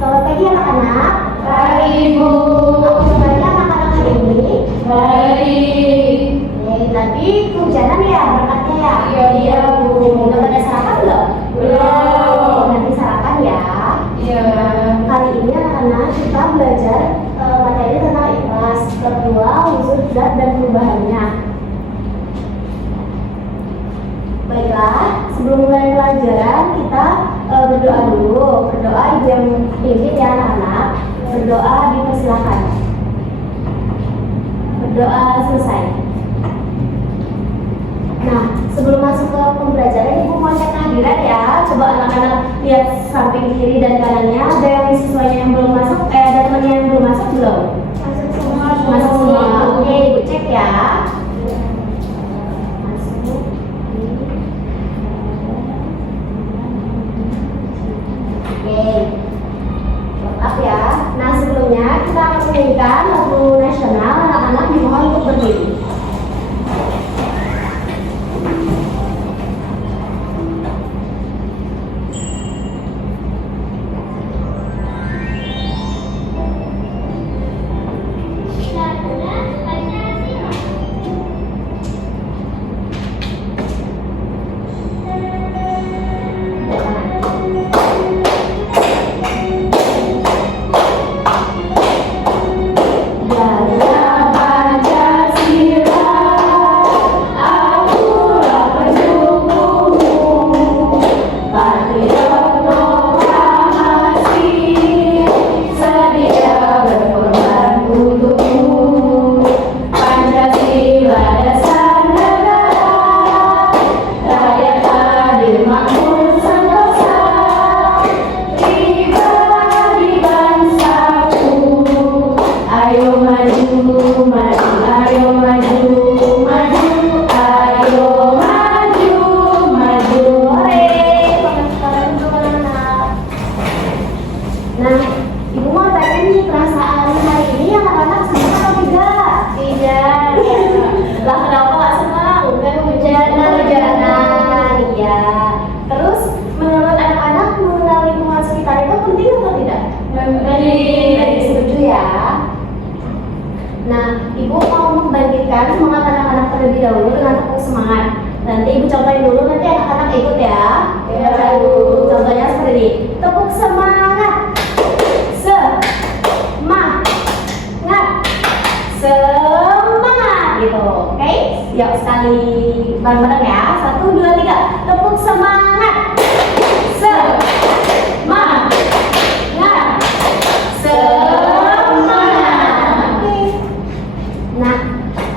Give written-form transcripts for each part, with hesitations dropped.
Selamat pagi anak-anak. Baik, Ibu. Apa kabarnya anak-anak hari ini? Baik. Tadi kehujanan ya berangkatnya ya? Iya, Bu. Udah pada sarapan belum? Belum. Nanti sarapan ya. Iya. Kali ini anak-anak kita belajar materi tentang ikhlas, bab 2, wujud zat dan perubahannya. Baiklah, sebelum mulai pelajaran kita berdoa dulu. Berdoa ibu yang pimpin ya anak-anak. Berdoa dipersilakan. Berdoa selesai. Nah, sebelum masuk ke pembelajaran, ibu mau cek kehadiran ya. Coba anak-anak lihat samping kiri dan kanannya. Ada yang siswanya yang belum masuk? Ada temannya yang belum masuk belum? Masuk semua. Masuk semua. Oke, ibu cek ya. Masuk. Oke, lengkap ya. Nah, sebelumnya kita akan menyanyikan lagu nasional. Anak-anak dimohon untuk berdiri. Semangat anak-anak terlebih dahulu dengan tepuk semangat. Nanti ibu contohin dulu, nanti anak-anak ikut ya. Ya, Bu. Contohnya seperti ini. Tepuk semangat. Semangat gitu. Oke? Yuk sekali bareng-bareng ya. 1, 2, 3. Tepuk semangat. Semangat. Nah,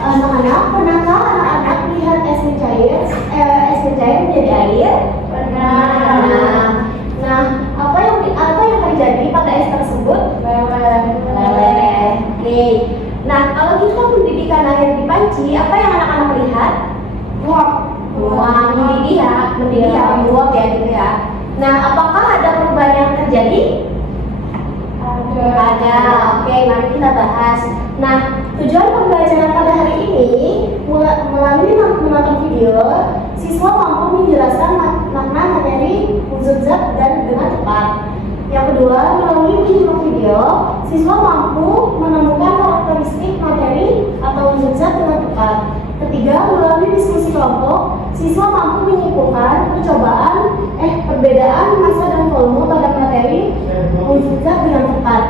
anak-anak, pernahkah anak-anak lihat es krim cair menjadi air? Pernah. Nah, apa yang terjadi pada es tersebut? Meleleh. Oke. Nah, kalau kita mendidihkan air di panci, apa yang anak-anak lihat? Menguap, menguap ya gitu ya. Nah, apakah ada perubahan yang terjadi? Ada. Oke, mari kita bahas. Nah, tujuan pembelajaran pada hari ini melalui menonton video, siswa mampu menjelaskan makna materi wujud zat dan dengan tepat. Yang kedua, melalui uji video, siswa mampu menemukan karakteristik materi atau wujud zat dengan tepat. Ketiga, melalui diskusi kelompok, siswa mampu menyimpulkan perbedaan massa dan volume pada materi wujud zat dengan tepat.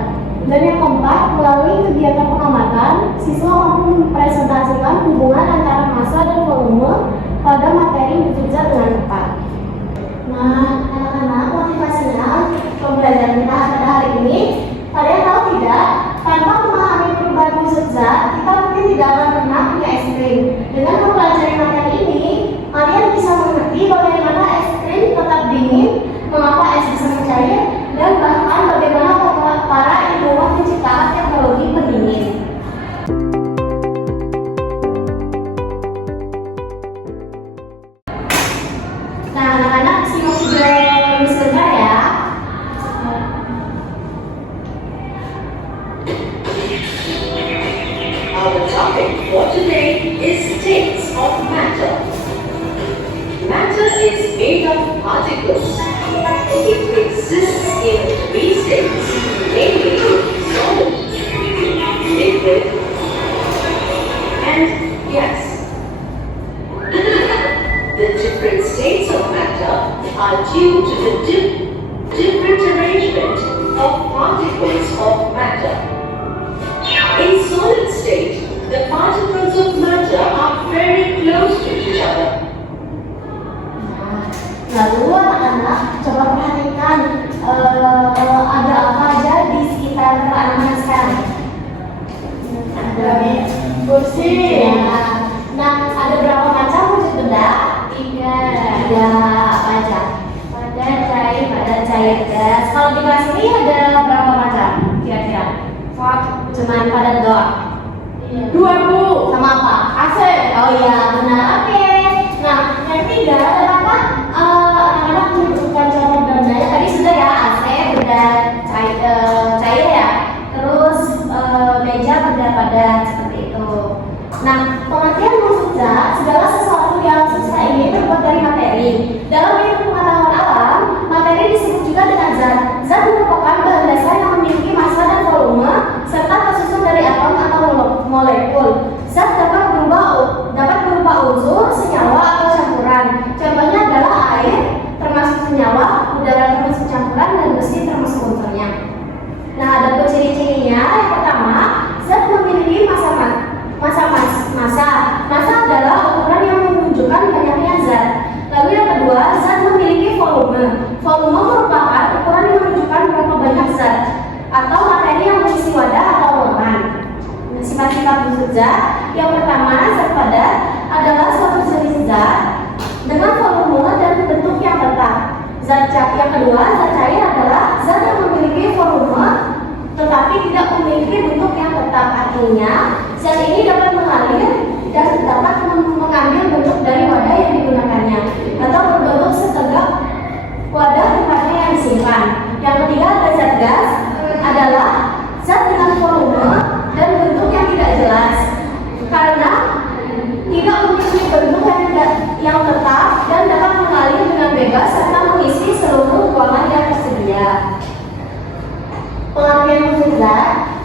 Dan yang keempat, melalui kegiatan pengamatan, siswa mampu mempresentasikan hubungan antara massa dan volume pada materi wujud zat dengan tepat. Nah, anak-anak, motivasinya pembelajaran kita pada hari ini, kalian tahu tidak? Tanpa memahami perubahan wujud zat, kita mungkin tidak akan pernah punya es krim. Dengan mempelajari materi ini, kalian bisa mengerti bagaimana es krim tetap dingin, mengapa es bisa mencair, dan bahkan bagaimana para ilmuwan menciptakan teknologi pendingin. Nah, anak-anak simak video sebentar ya. Our topic for today is states of matter. Matter is made of particles. It exists in 3 states. cair, gas. Kalau di kelas ini ada berapa macam kira-kira? Cuman padat doang. 2 Bu. Sama apa? AC. Oh iya, benar. Oke. Nah, yang ketiga adalah apa? Anak-anak menentukan cara bendanya. Tadi sudah ya, AC benda cair ya. Terus meja benda padat seperti itu. Nah, pengertian maksud zat segala sesuatu yang susah ini terbuat dari materi. Dalam ilmu pengetahuan alam, materi disebut juga dengan zat. Zat merupakan bahan dasar yang memiliki massa dan volume serta tersusun dari atom atau molekul. Zat dapat berupa unsur, senyawa atau campuran. Contohnya adalah air termasuk senyawa, udara termasuk campuran, dan besi termasuk unsurnya. Nah, ada ciri-cirinya. Yang pertama, zat memiliki massa adalah ukuran yang menunjukkan banyaknya zat. Lalu yang kedua, zat memiliki volume. Volume merupakan ukuran yang menunjukkan berapa banyak zat atau materi yang berisi wadah atau ruangan. Sifat-sifat wujud zat. Yang pertama, zat padat adalah suatu jenis zat dengan volume dan bentuk yang tetap. Yang kedua, zat cair adalah zat yang memiliki volume tetapi tidak memiliki bentuk yang tetap. Artinya, zat ini dapat mengalir dan dapat mengambil bentuk dari wadah yang digunakannya atau berbentuk setegak wadah tempatnya yang disimpan. Yang ketiga, ada zat gas adalah zat dengan volume dan bentuk yang tidak jelas karena tidak memiliki bentuk yang tetap dan dapat mengalir dengan bebas serta mengisi seluruh ruangan yang tersedia. Pengertian wujud zat,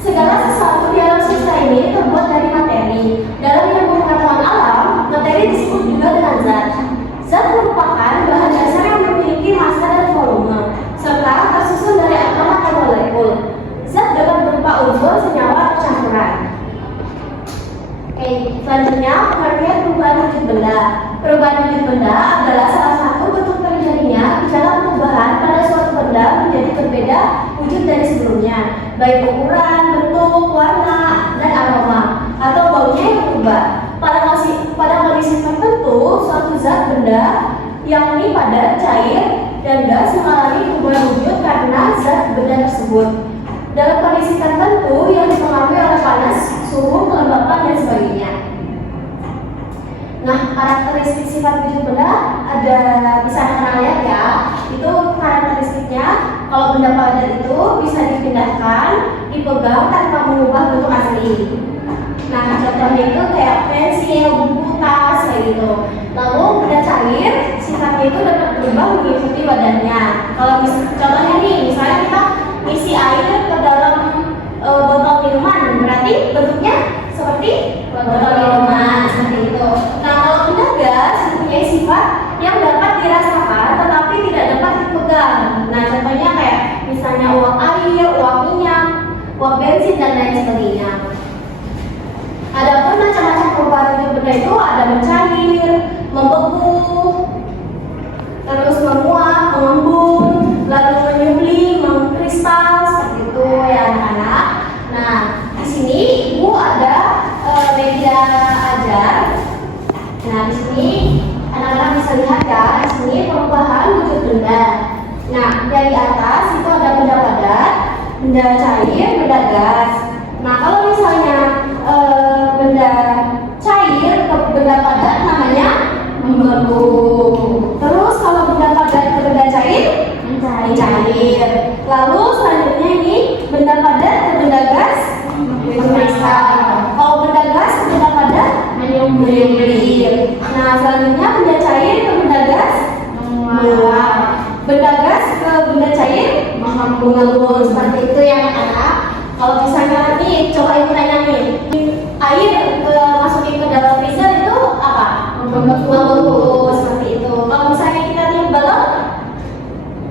segala sesuatu di alam semesta ini terbuat dari materi. Dalam ilmu pengetahuan alam, materi disebut juga dengan zat. Zat merupakan bahan dasar yang memiliki massa dan volume serta tersusun dari atom atau molekul. Zat dapat berupa unsur, senyawa, atau campuran. Oke, selanjutnya pengertian perubahan wujud benda. Perubahan wujud benda adalah salah satu bentuk terjadinya gejala perubahan pada suatu benda menjadi berbeda wujud dari sebelumnya, baik ukuran, bentuk, warna, dan aroma, atau baunya yang berubah. Pada kondisi tertentu, suatu zat benda yakni padat, cair, dan gas mengalami perubahan wujud karena zat benda tersebut. Dalam kondisi tertentu yang dipengaruhi oleh panas, suhu, kelembapan, dan sebagainya. Nah, karakteristik sifat wujud benda ada bisa kita lihat ya. Itu karakteristiknya. Kalau benda padat itu bisa dipindahkan, dipegang tanpa mengubah bentuk asli. Nah, contohnya itu kayak pensil, buku, tas, kayak gitu. Lalu benda cair, sifatnya itu dapat berubah mengikuti wadahnya. Kalau contohnya nih, misalnya kita isi air ke dalam botol minuman, berarti bentuknya seperti botol minuman, seperti itu. Nah, kalau benda gas mempunyai sifat yang dapat dirasakan tetapi tidak dapat dipegang. Nah, contohnya kayak misalnya uap air, uap minyak, uap bensin, dan lain sebagainya. Adapun macam-macam perubahan wujud benda itu ada mencair, membeku, terus menguap, mengembung, lalu menyembling, mengkristal, seperti itu ya anak-anak. Nah, di sini ibu ada media ajar. Nah, di sini anak-anak bisa lihat ya, di sini perubahan wujud benda. Nah, dari atas itu ada benda padat, benda cair, benda gas. Nah, kalau misalnya benda cair ke benda padat namanya membeku. Terus kalau benda padat ke benda cair mencair. Lalu selanjutnya ini benda padat ke benda gas mengkristal. Kalau benda gas ke benda padat menyembling. Nah, selanjutnya benda cair ke benda gas menguap. Benda gas ke benda cair mengembung. Seperti itu ya anak-anak. Kalau misalnya nih, coba ibu tanya nih, air masukin ke dalam freezer itu apa? Membeku, seperti itu. Kalau misalnya kita tiup balon,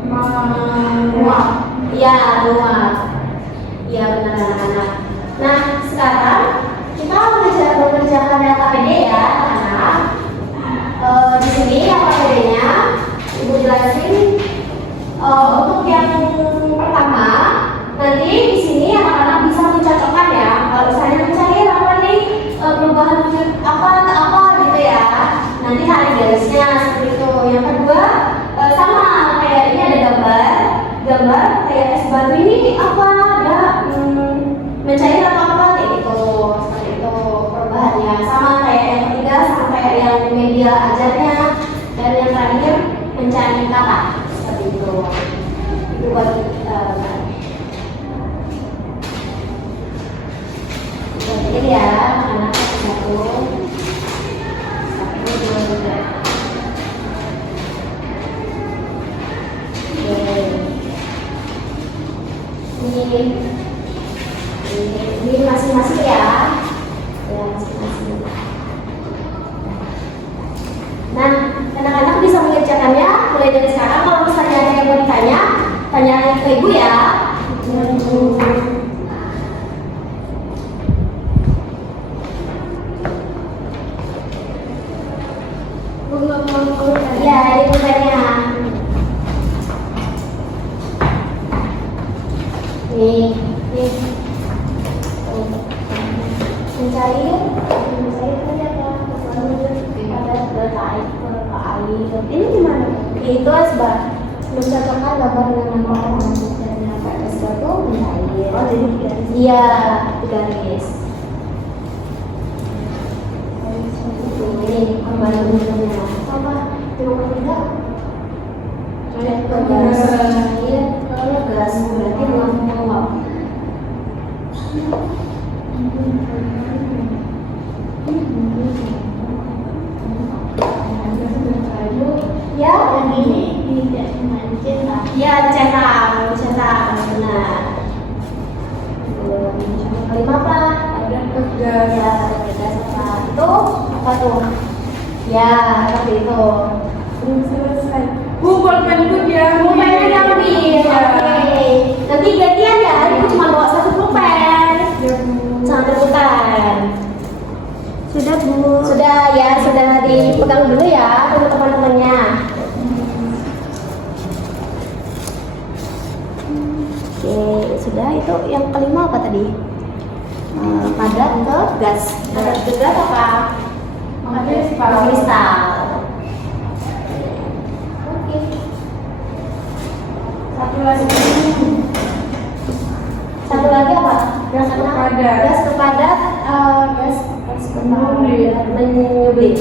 menguap. Ya, menguap. Ya, benar anak-anak. Nah, sekarang kita mengerjakan LKPD ya, anak. Di sini LKPD-nya ibu jelasin untuk yang pertama. Nanti di sini anak-anak bisa mencocokkan ya. Kalau misalnya mencair apa nih perubahan wujud apa gitu ya. Nanti hari garisnya seperti itu. Yang kedua sama kayak ini ada gambar. apa ada mencair atau apa kayak gitu, seperti itu perubahannya. Sama kayak yang ketiga, sama kayak yang media ajarnya, dan yang terakhir mencari kata seperti itu. Itu buat jadi ya anak satu dua tiga. Ini masing-masing ya masing-masing. Nah, anak-anak bisa mengerjakannya mulai dari sekarang. Kalau misalnya ada yang mau ditanya, tanya ke ibu ya. Ya, ini bukannya. Nih. Mencair tadi apa? Ada air. Ini gimana? Itu asbak. Mencocokkan gambar dengan nama orang dan apa asbak itu mencair. Oh, jadi garis. Iya, garis. Ini gambar bentuknya. Sama yang ketiga. Gas. Iya, kalau gas berarti menguap. Ya, yang ini dicetak. Ya, cetak, benar. Kelima apa? Ada gas. Ya, gas apa? Itu apa tuh? Ya, seperti itu. Selesai. Bu, pulpenku dia. Pulpennya diambil. Oke. Nanti gantian ya. Ibu cuma bawa satu pulpen. Jangan rebutan. Sudah, Bu. Sudah ya, sudah dipegang dulu ya untuk teman-temannya. Oke, sudah. Itu yang kelima apa tadi? Padat ke gas. Padat ke gas apa? Kristal. Oke. Satu lagi apa? Gas kepadat. Gas kepadat. Gas menyublim.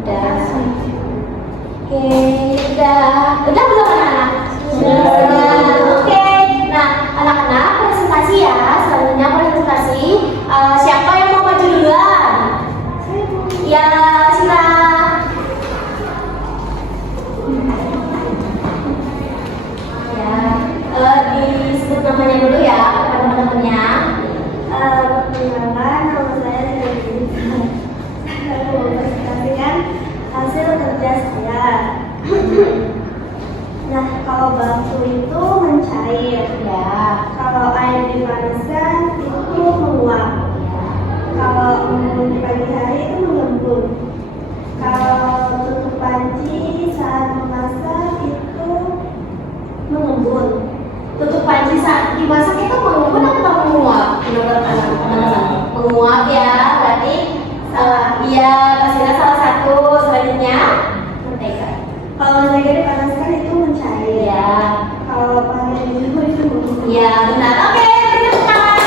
Udah. Oke, udah belum anak-anak? Sudah. Oke. Nah, anak-anak presentasi ya. Selanjutnya presentasi. Siapa yang mau maju duluan? Ya, silakan. Ya, disebut namanya dulu ya kepada teman-temannya. Perkenalkan, nama saya Dewi. Saya mau presentasikan hasil kerja saya. Nah, kalau batu itu mencair, Ya. kalau air dipanaskan itu menguap, kalau embun di pagi hari itu mengembun, kalau tutup panci saat memasak itu mengembun. Tutup panci saat dimasak itu mengembun atau menguap? Menurut teman-teman, menguap ya. Berarti iya, pastinya salah satu. Selanjutnya mentega. Kalau mentega dipanaskan itu mencair. Ya. Kalau pakai dijemur itu mengembun. Iya, benar. Oke, tepuk tangan.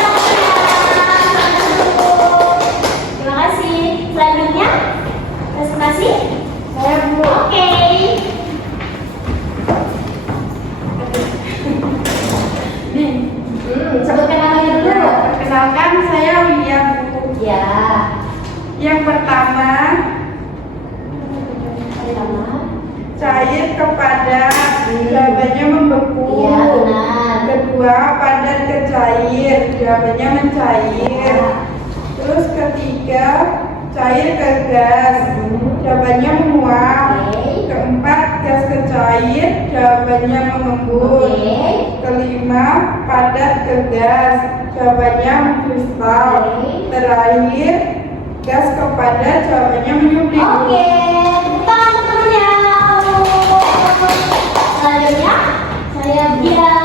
Terima kasih. Selanjutnya presentasi. Saya Bu. Oke. Sebutkan namanya dulu. Perkenalkan, saya Wia, Bu. Ya. Yang pertama, Pertama. cair kepadat, jawabannya membeku. Iya, benar. Kedua, padat ke cair, jawabannya mencair. Terus ketiga, cair ke gas, jawabannya menguap. Oke. Keempat, gas ke cair, jawabannya mengembun. Oke. Kelima, padat ke gas, jawabannya mengkristal. Oke. Terakhir, gas ke padat, jawabannya menyublim. Oke, tepuk tangan teman-temannya. Selanjutnya saya Bia.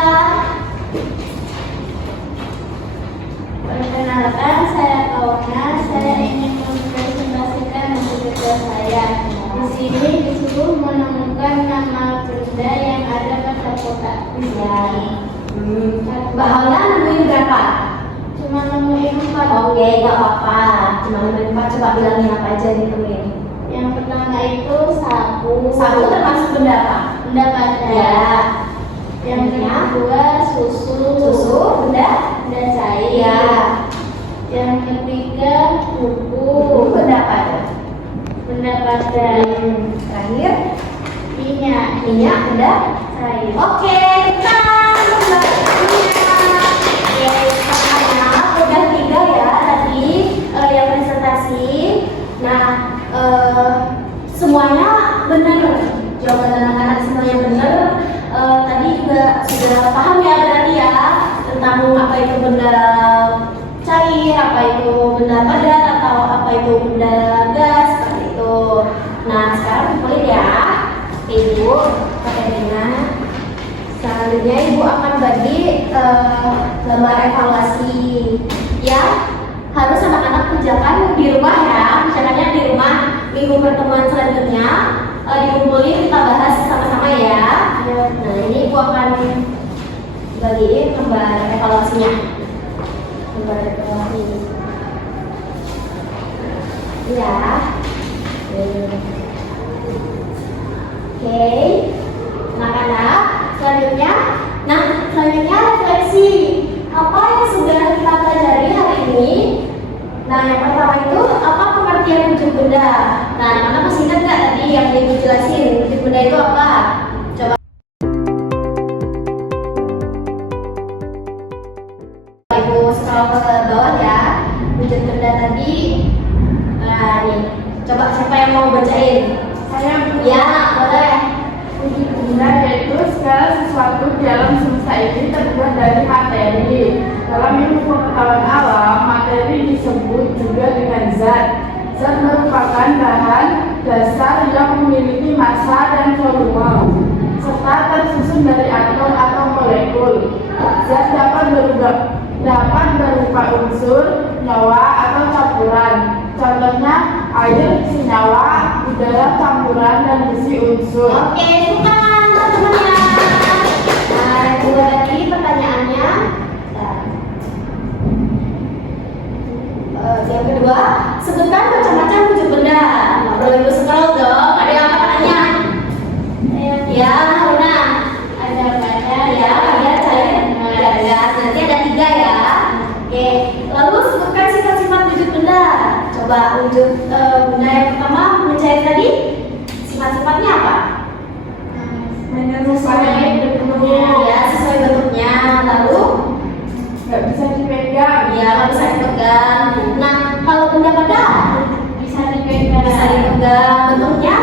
Perkenalkan, saya Kawana. Saya ingin mempresentasikan hasil kerja saya. Di sini disuruh menemukan nama benda yang ada pada kotak. Ya. Mbak Hauna nemuin berapa? Cuma nemuin 4. Oke, nggak apa-apa. Cuma nemuin 4, coba bilangin apa aja yang ditemuin. Yang pertama itu sapu. Sapu termasuk benda apa? Benda padat. Ya. Yang kedua susu. Susu, benda? Benda cair. Ya. Yang ketiga buku. Benda apa aja? Benda padat. Terakhir, Minyak. minyak, benda Cair. Oke, kita udah 3 ya tadi yang presentasi. Nah, semuanya benar, jawaban anak-anak semuanya benar. Tadi juga sudah paham ya berarti ya tentang apa itu benda cair, apa itu benda padat, atau apa itu benda gas seperti itu. Nah, sekarang kulit ya. Ibu pakai Rina. Selanjutnya Ibu akan bagi gambar evaluasi ya. Harus anak-anak kerjakan di rumah ya. Misalnya di rumah minggu pertemuan selanjutnya dikumpulin kita bahas sama-sama ya. Nah ini Ibu akan bagiin gambar evaluasinya. Gambar evaluasi. Ya. Oke, anak-anak, selanjutnya refleksi apa yang sudah kita pelajari hari ini. Nah, yang pertama itu apa pengertian wujud benda. Nah, anak-anak masih ingat nggak tadi yang Ibu jelasin wujud benda itu apa? Coba Ibu scroll ke bawah ya, wujud benda tadi. Nah, nih, coba siapa yang mau bacain? Saya Ya, boleh. wujud benda yaitu segala sesuatu di alam semesta ini terbuat dari materi. Dalam ilmu pengetahuan alam, materi disebut juga dengan zat. Zat merupakan bahan dasar yang memiliki massa dan volume, serta tersusun dari atom atau molekul. Zat dapat berupa unsur, nyawa, atau campuran. Contohnya air, senyawa, udara, campuran, dan besi unsur. Oke, bukan teman-temannya. Nah, yang kedua tadi pertanyaannya. Yang kedua, sebutkan macam-macam wujud benda. Nah, perlu Ibu scroll dong. Ada yang apa tanya? Ya, Haruna. Ada padat. Ya, ada cair, ada gas. Nanti ada 3 ya. Oke, lalu sebutkan sifat-sifat wujud benda. Coba wujud benda yang pertama mencair tadi. Sifat-sifatnya apa? Menyerupai bentuknya, Ya, sesuai bentuknya. Lalu nggak bisa dipegang. ya nggak bisa dipegang. Nah, kalau benda padat Bisa dipegang. bisa dipegang, bentuknya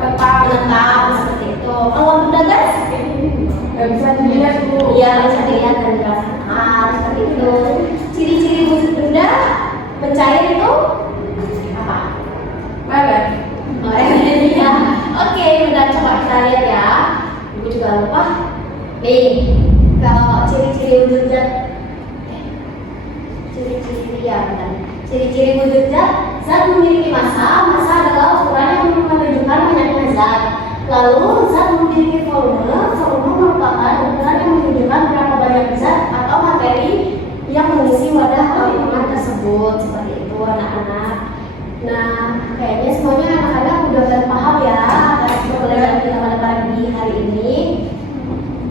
Tetap menetap seperti itu. Kalau benda gas nggak bisa dilihat, Bu. ya bisa dilihat dan dirasakan seperti itu. Ciri-ciri wujud benda mencair itu apa? Melek. Ya. Oke, udah coba kita lihat ya. Ibu juga lupa. Nih, kalau ciri-ciri wujud zat, ciri-ciri ya, benar. Ciri-ciri wujud zat memiliki massa. Massa adalah ukuran yang menunjukkan banyaknya zat. Lalu zat memiliki volume. Volume merupakan ukuran yang menunjukkan berapa banyak zat atau materi yang mengisi wadah lingkungan tersebut. Seperti itu, anak-anak. Nah, kayaknya semuanya anak-anak udah paham ya atas pembelajaran kita pada pagi hari ini.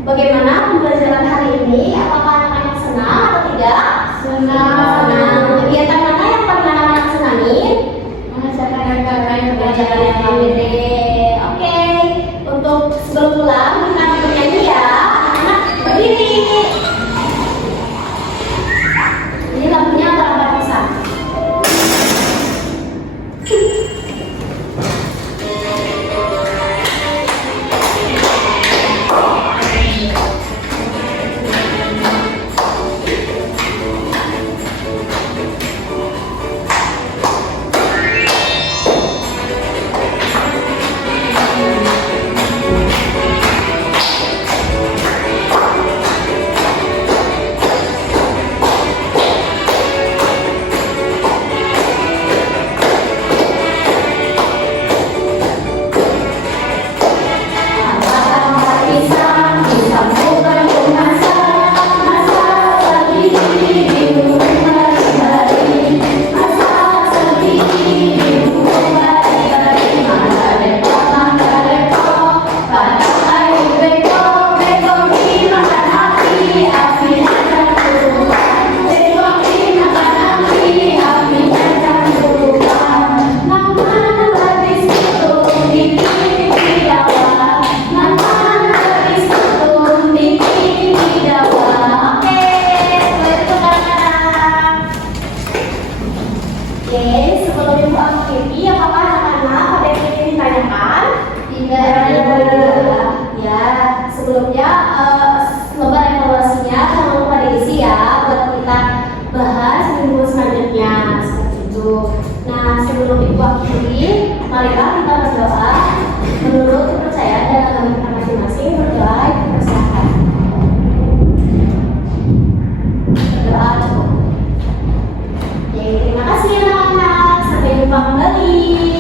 Bagaimana pembelajaran hari ini? Apakah anak-anak senang atau tidak? Senang. Kegiatan mana yang paling anak-anak senangin? Mengerjakan yang Pembelajaran yang ini. Oke. Untuk sebelum pulang kita bernyanyi ya. Anak-anak berdiri. Ini lagunya Barang Pisang. Ya, ya sebelumnya lembar evaluasinya jangan lupa diisi ya buat kita bahas minggu selanjutnya seperti itu. Nah sebelum itu akhiri, marilah kita berdoa menurut kepercayaan dan agama kita masing-masing. Berdoa dipersilakan. Berdoa cukup. Oke, terima kasih anak-anak. Sampai jumpa kembali.